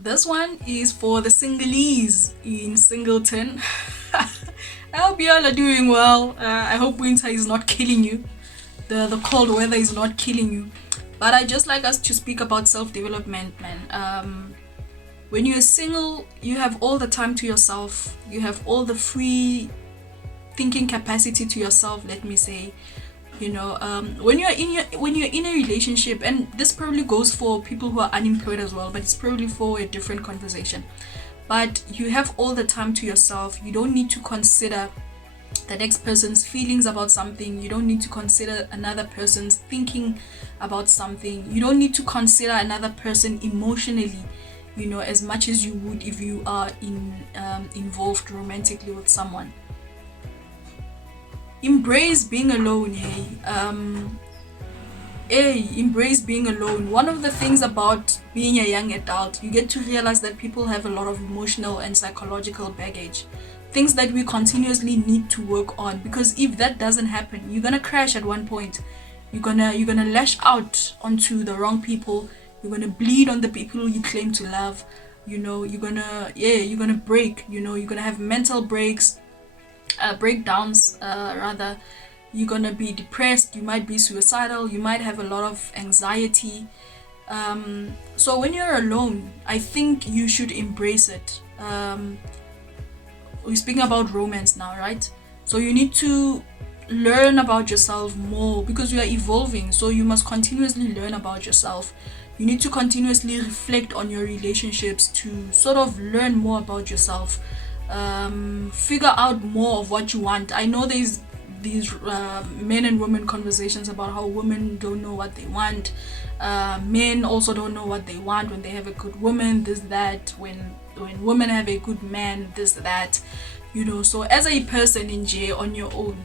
This one is for the singlese in Singleton. I hope you all are doing well. I hope winter is not killing you. The cold weather is not killing you. But I just like us to speak about self-development, man. When you're single, you have all the time to yourself. You have all the free thinking capacity to yourself, let me say. When you're in a relationship, and this probably goes for people who are unemployed as well, but it's probably for a different conversation. But you have all the time to yourself. You don't need to consider the next person's feelings about something. You don't need to consider another person's thinking about something. You don't need to consider another person emotionally, as much as you would if you are involved romantically with someone. Embrace being alone. Embrace being alone. One of the things about being a young adult, you get to realize that people have a lot of emotional and psychological baggage, things that we continuously need to work on, because if that doesn't happen, you're gonna crash at one point. You're gonna lash out onto the wrong people. You're gonna bleed on the people you claim to love. You're gonna break. You're gonna have mental breaks, breakdowns, rather. You're gonna be depressed. You might be suicidal. You might have a lot of anxiety. So when you're alone, I think you should embrace it. We're speaking about romance now, right? So you need to learn about yourself more, because you are evolving. So you must continuously learn about yourself. You need to continuously reflect on your relationships to sort of learn more about yourself. Figure out more of what you want. I know there's these men and women conversations about how women don't know what they want. Men also don't know what they want when they have a good woman, this, that. When women have a good man, this, that. So as a person in J on your own,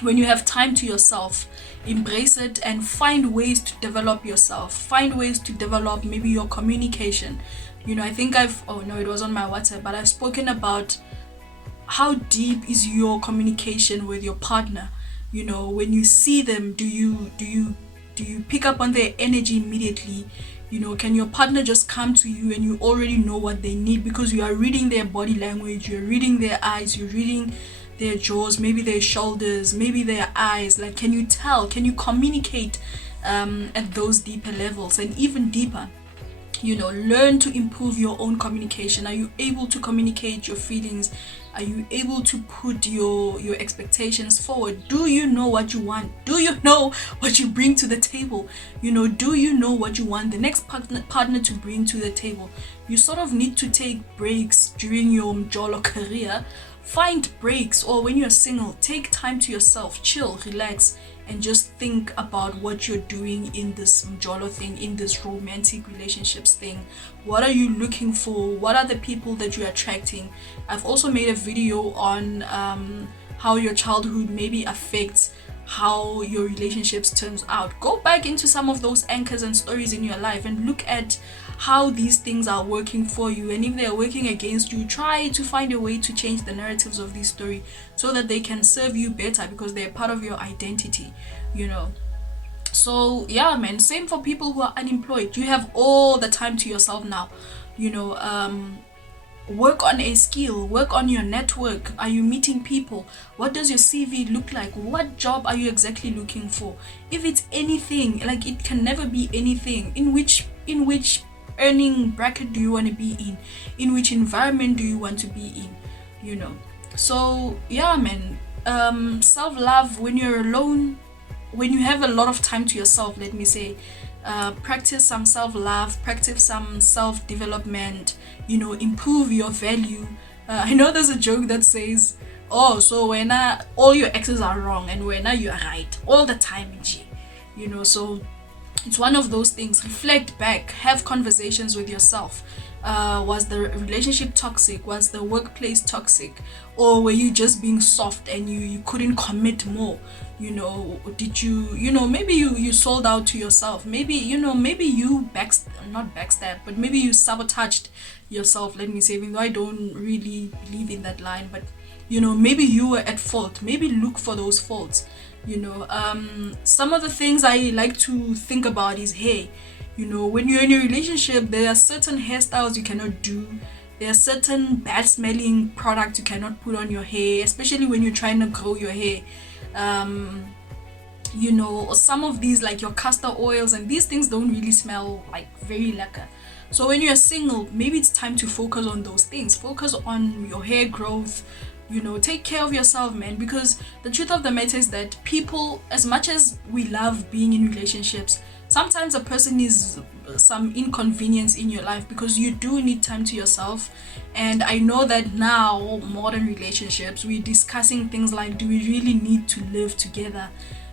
when you have time to yourself, embrace it and find ways to develop yourself. Find ways to develop maybe your communication. I think it was on my WhatsApp, but I've spoken about how deep is your communication with your partner. When you see them, do you pick up on their energy immediately? Can your partner just come to you and you already know what they need, because you are reading their body language, you're reading their eyes, you're reading their jaws, maybe their shoulders, maybe their eyes. Like, can you tell, can you communicate at those deeper levels and even deeper? Learn to improve your own communication. Are you able to communicate your feelings? Are you able to put your expectations forward? Do you know what you want? Do you know what you bring to the table? Do you know what you want the next partner to bring to the table? You sort of need to take breaks during your mjolo career. Find breaks, or when you're single, take time to yourself, chill, relax, and just think about what you're doing in this mjolo thing, in this romantic relationships thing. What are you looking for? What are the people that you're attracting? I've also made a video on how your childhood maybe affects how your relationships turns out. Go back into some of those anchors and stories in your life and look at how these things are working for you, and if they are working against you, try to find a way to change the narratives of this story so that they can serve you better, because they're part of your identity. So yeah, man, same for people who are unemployed. You have all the time to yourself now. Work on a skill, work on your network. Are you meeting people? What does your CV look like? What job are you exactly looking for? If it's anything, like, it can never be anything. In which earning bracket do you want to be in which environment do you want to be in? So yeah, man. Self-love, when you're alone, when you have a lot of time to yourself, let me say, practice some self-love, practice some self-development, improve your value. I know there's a joke that says, oh, so when all your exes are wrong and when you're right all the time, so it's one of those things. Reflect back, have conversations with yourself. Was the relationship toxic? Was the workplace toxic? Or were you just being soft and you couldn't commit more? Did you maybe you sold out to yourself? Maybe you not backstab, but maybe you sabotaged yourself, let me say, even though I don't really believe in that line. But maybe you were at fault. Maybe look for those faults. Some of the things I like to think about is, hey, You know, when you're in a relationship, there are certain hairstyles you cannot do. There are certain bad smelling products you cannot put on your hair, especially when you're trying to grow your hair. You know, some of these, like your castor oils and these things, don't really smell like very lekker. So when you're single, maybe it's time to focus on those things. Focus on your hair growth. You know, take care of yourself, man, because the truth of the matter is that people, as much as we love being in relationships, sometimes a person is some inconvenience in your life, because you do need time to yourself. And I know that now, modern relationships, we're discussing things like, do we really need to live together?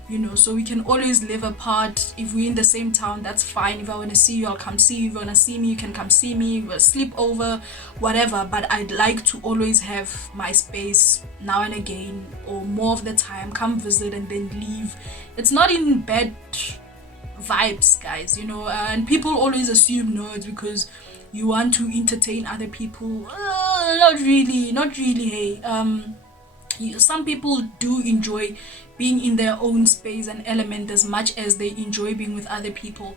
You know, so we can always live apart. If we're in the same town, that's fine. If I want to see you, I'll come see you. If you want to see me, you can come see me. We'll sleep over, whatever. But I'd like to always have my space now and again, or more of the time, come visit and then leave. It's not in bad vibes, guys, you know. And people always assume, no, it's because you want to entertain other people. Not really, hey. Some people do enjoy being in their own space and element as much as they enjoy being with other people.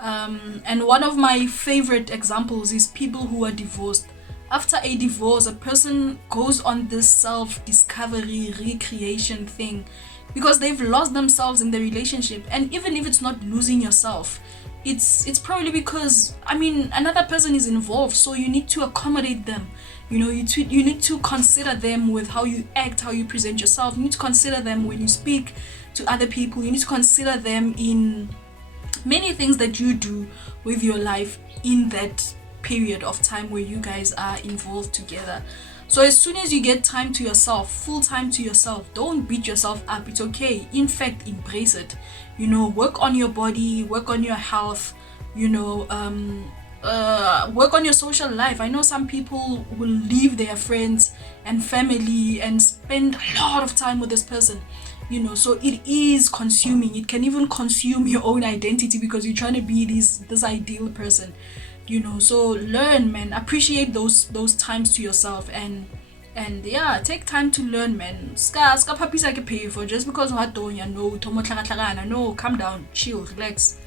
And one of my favorite examples is people who are divorced. After a divorce, a person goes on this self-discovery, recreation thing, because they've lost themselves in the relationship. And even if it's not losing yourself, it's probably because, I mean, another person is involved, so you need to accommodate them. You know, you need to consider them with how you act, how you present yourself. You need to consider them when you speak to other people. You need to consider them in many things that you do with your life in that period of time where you guys are involved together. So as soon as you get time to yourself, full time to yourself, don't beat yourself up. It's okay. In fact, embrace it. You know, work on your body, work on your health, you know, work on your social life. I know some people will leave their friends and family and spend a lot of time with this person, you know, so it is consuming. It can even consume your own identity, because you're trying to be this ideal person, you know. So learn, man, appreciate those times to yourself, and yeah, take time to learn, man. Ska papisa ke pay for just because what don't you know tomo tlhaga. No, calm down, chill, relax.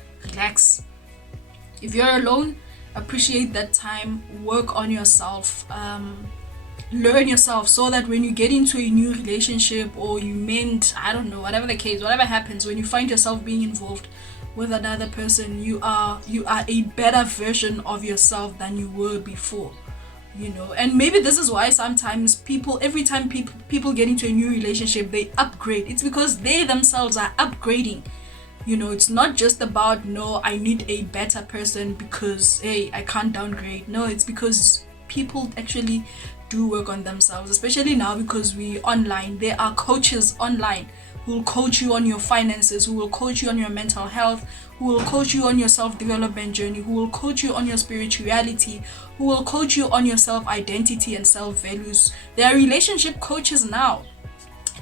If you're alone, appreciate that time, work on yourself, learn yourself, so that when you get into a new relationship, or you meant, I don't know, whatever the case, whatever happens, when you find yourself being involved with another person, you are a better version of yourself than you were before, you know. And maybe this is why sometimes every time people get into a new relationship, they upgrade. It's because they themselves are upgrading. You know, it's not just about, no, I need a better person because, hey, I can't downgrade. No, it's because people actually do work on themselves, especially now because we online. There are coaches online who will coach you on your finances, who will coach you on your mental health, who will coach you on your self-development journey, who will coach you on your spirituality, who will coach you on your self-identity and self-values. There are relationship coaches now.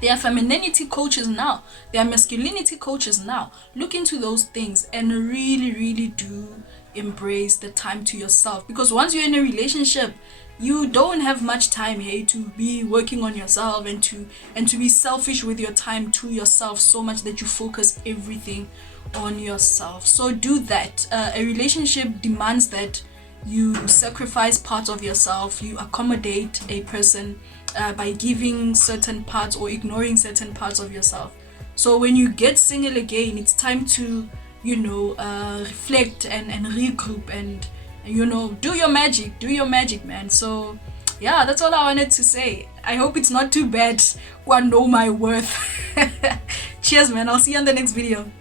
There are femininity coaches now. There are masculinity coaches now. Look into those things and really do embrace the time to yourself. Because once you're in a relationship, you don't have much time, hey, to be working on yourself and to be selfish with your time to yourself, so much that you focus everything on yourself. So do that. A relationship demands that you sacrifice parts of yourself, you accommodate a person by giving certain parts or ignoring certain parts of yourself. So when you get single again, it's time to, you know, reflect and regroup and, you know, do your magic, man. So yeah, that's all I wanted to say. I hope it's not too bad. Go and know my worth. Cheers, man. I'll see you on the next video.